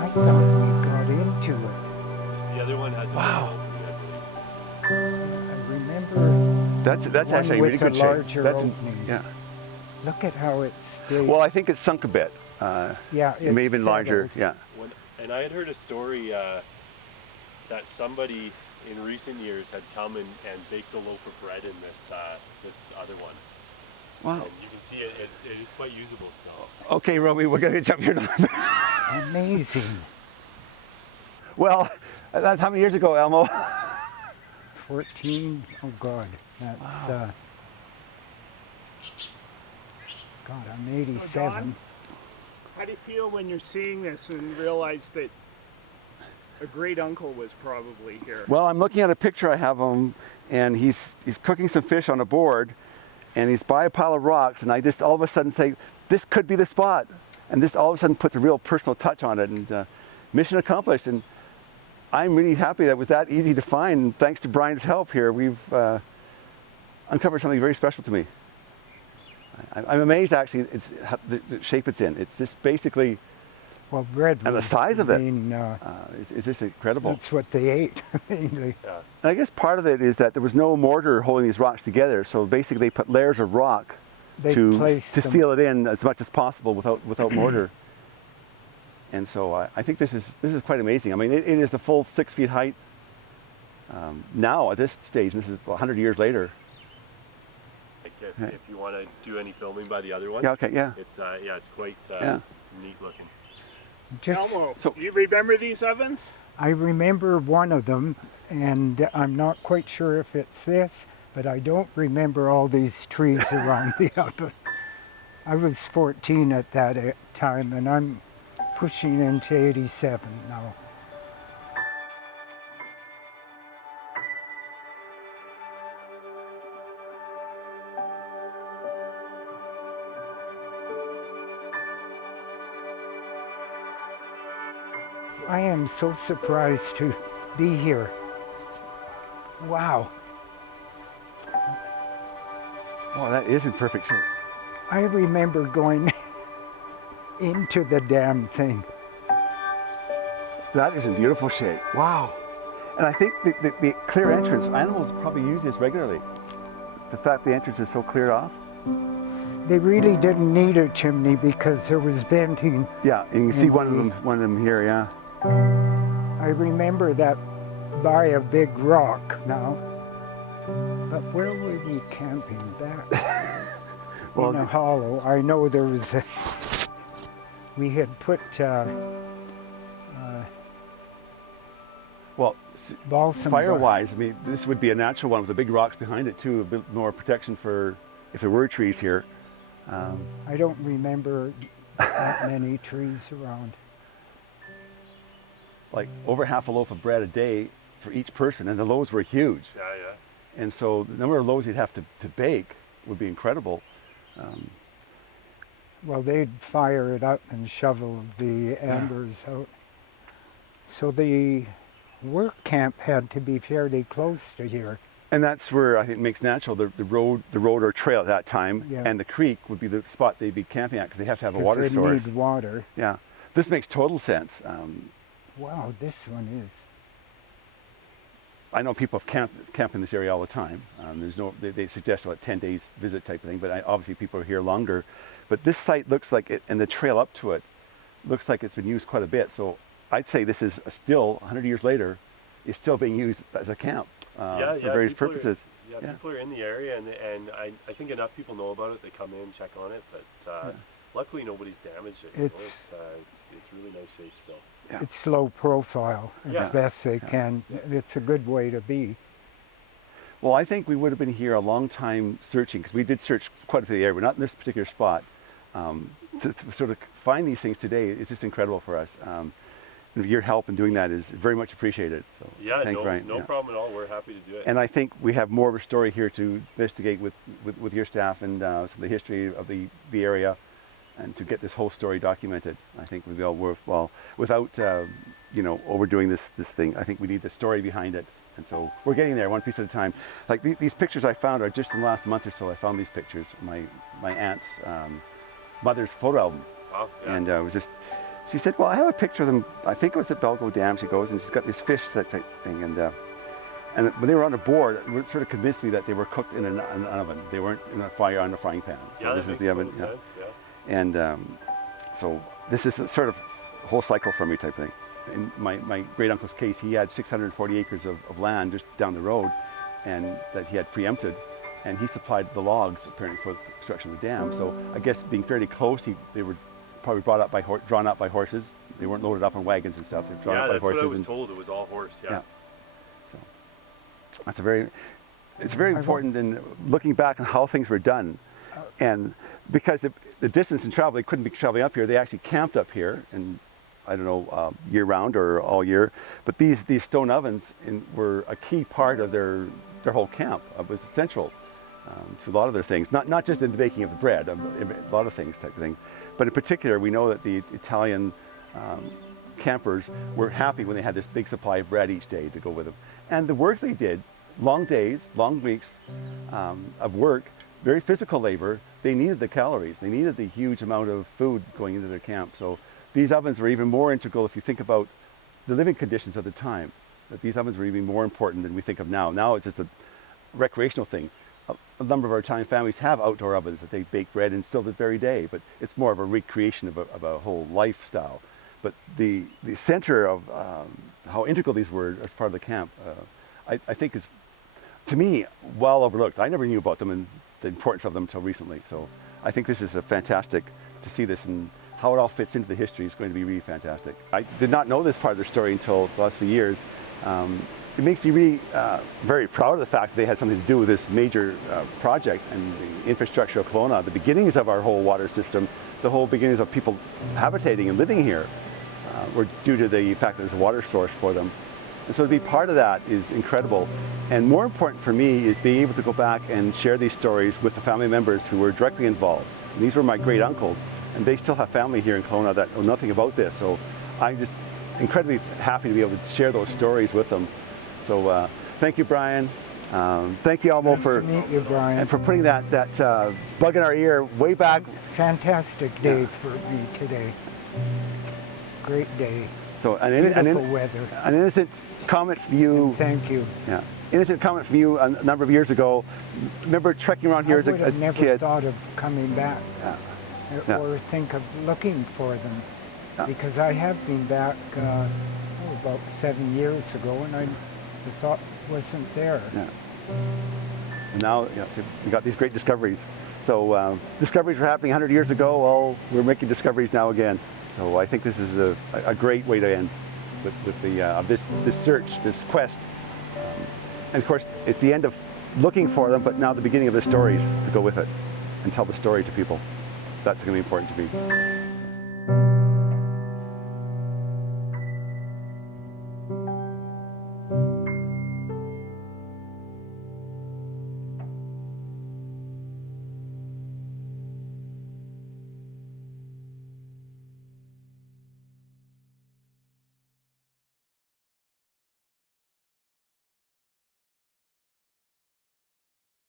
I thought we got into it. The other one has a Wow. I remember That's one actually in with really a good shape. larger That's opening. yeah. Look at how it stayed. Well, I think it's sunk a bit. Yeah, it may have been larger. settled. Yeah. And I had heard a story that somebody in recent years had come and baked a loaf of bread in this other one. Wow. And you can see it is quite usable still. Okay, Roby, we're gonna jump here now. Amazing. Well, that's how many years ago, Elmo? 14. Oh God, that's Wow. God. I'm 87. So Don, how do you feel when you're seeing this and realize that a great uncle was probably here? Well, I'm looking at a picture I have of him, and he's cooking some fish on a board, and he's by a pile of rocks, and I just all of a sudden say, this could be the spot. And this all of a sudden puts a real personal touch on it, and mission accomplished. And I'm really happy that it was that easy to find. And thanks to Brian's help here, we've uncovered something very special to me. I'm amazed actually it's the shape it's in. It's just basically, Well, bread. and the was size of it being, is just incredible. That's what they ate mainly. Yeah. And I guess part of it is that there was no mortar holding these rocks together, so basically they put layers of rock They to placed them- seal it in as much as possible without mortar. And so I think this is quite amazing. I mean, it is the full 6 feet height now at this stage. And this is 100 years later. Like if you want to do any filming by the other one, Yeah. Okay. Yeah. it's quite Yeah. neat looking. Just, Elmo, So- you remember these ovens? I remember one of them, and I'm not quite sure if it's this, but I don't remember all these trees around the oven. I was 14 at that time, and I'm pushing into 87 now. I am so surprised to be here. Wow. Oh, that is in perfect shape. I remember going into the damn thing. That is in beautiful shape. Wow. And I think the clear entrance, animals probably use this regularly. The fact the entrance is so cleared off. They really didn't need a chimney because there was venting. Yeah, you can see Indeed. one of them here. Yeah. I remember that by a big rock now. But where were we camping? That Well, in a hollow. I know there was a, we had put well, balsam. fire-wise, I mean, this would be a natural one with the big rocks behind it too, a bit more protection for if there were trees here. I don't remember that many trees around. Like over half a loaf of bread a day for each person, and the loaves were huge. Yeah, yeah. And so the number of loaves you'd have to bake would be incredible. Well, they'd fire it up and shovel the embers out. So the work camp had to be fairly close to here. And that's where I think it makes natural the road or trail at that time, Yeah. and the creek would be the spot they'd be camping at because they have to have a 'Cause water they source. need water. Yeah, this makes total sense. Wow, this one is. I know people have camp in this area all the time. There's no, they suggest about 10 days visit type of thing, but obviously people are here longer. But this site looks like it, and the trail up to it looks like it's been used quite a bit. So I'd say this is still 100 years later, is still being used as a camp for various purposes. People are in the area, and I think enough people know about it. They come in, check on it, but luckily nobody's damaged it. It's really nice shape still. Yeah. It's low profile as Yeah. best they can. It's a good way to be. Well, I think we would have been here a long time searching, because we did search quite a bit of the area. We're not in this particular spot. To sort of find these things today is just incredible for us. And your help in doing that is very much appreciated. So Yeah, thank Brian. no problem at all. We're happy to do it. And I think we have more of a story here to investigate with your staff and some of the history of the area, and to get this whole story documented. I think would be all worthwhile without overdoing this thing. I think we need the story behind it And so we're getting there one piece at a time. Like these pictures I found are just in the last month or so. I found these pictures, my aunt's mother's photo album. Wow, yeah. And it was just, she said, well, I have a picture of them. I think it was at Belgo Dam. She goes, and she's got this fish type thing. And when they were on the board, it sort of convinced me that they were cooked in an oven. They weren't in a fire on a frying pan. So Yeah, this that is makes the oven. total sense, yeah. And so this is a sort of whole cycle for me type thing. In my great uncle's case, he had 640 acres of land just down the road, and that he had preempted, and he supplied the logs apparently for the construction of the dam. So I guess being fairly close, they were probably drawn out by horses. They weren't loaded up on wagons and stuff. They were drawn out by That's horses. what I was told. It was all horse. Yeah. So that's it's very important in looking back on how things were done, and because the distance and travel, they couldn't be traveling up here. They actually camped up here, and I don't know, year round or all year. But these stone ovens were a key part of their whole camp. It was essential to a lot of their things, not just in the baking of the bread, a lot of things type of thing. But in particular, we know that the Italian campers were happy when they had this big supply of bread each day to go with them. And the work they did, long days, long weeks of work, very physical labor, they needed the calories. They needed the huge amount of food going into their camp. So these ovens were even more integral if you think about the living conditions of the time. That these ovens were even more important than we think of now. Now it's just a recreational thing. A number of our Italian families have outdoor ovens that they bake bread in still to the very day, but it's more of a recreation of a whole lifestyle. But the center of how integral these were as part of the camp, I think is, to me, well overlooked. I never knew about them and the importance of them until recently. So I think this is a fantastic to see this, and how it all fits into the history is going to be really fantastic. I did not know this part of their story until the last few years. It makes me really very proud of the fact that they had something to do with this major project and the infrastructure of Kelowna, the beginnings of our whole water system, the whole beginnings of people habitating and living here were due to the fact that there's a water source for them. And so to be part of that is incredible. And more important for me is being able to go back and share these stories with the family members who were directly involved. And these were my great uncles, and they still have family here in Kelowna that know nothing about this. So I'm just incredibly happy to be able to share those stories with them. So thank you, Brian. Thank you, Almo, Nice to meet you, Brian. and for putting that bug in our ear way back. Fantastic day for me today. Great day. So Beautiful weather. an innocent comment from you. Thank you. Yeah, innocent comment from you a number of years ago. Remember trekking around here I as a would have never kid? thought of coming back Yeah. or think of looking for them, because I have been back about 7 years ago, and the thought wasn't there. Yeah. And now we got these great discoveries. So discoveries were happening 100 years ago. Well, we're making discoveries now again. So I think this is a great way to end with this search, this quest. And of course, it's the end of looking for them, but now the beginning of the stories to go with it and tell the story to people. That's going to be important to me.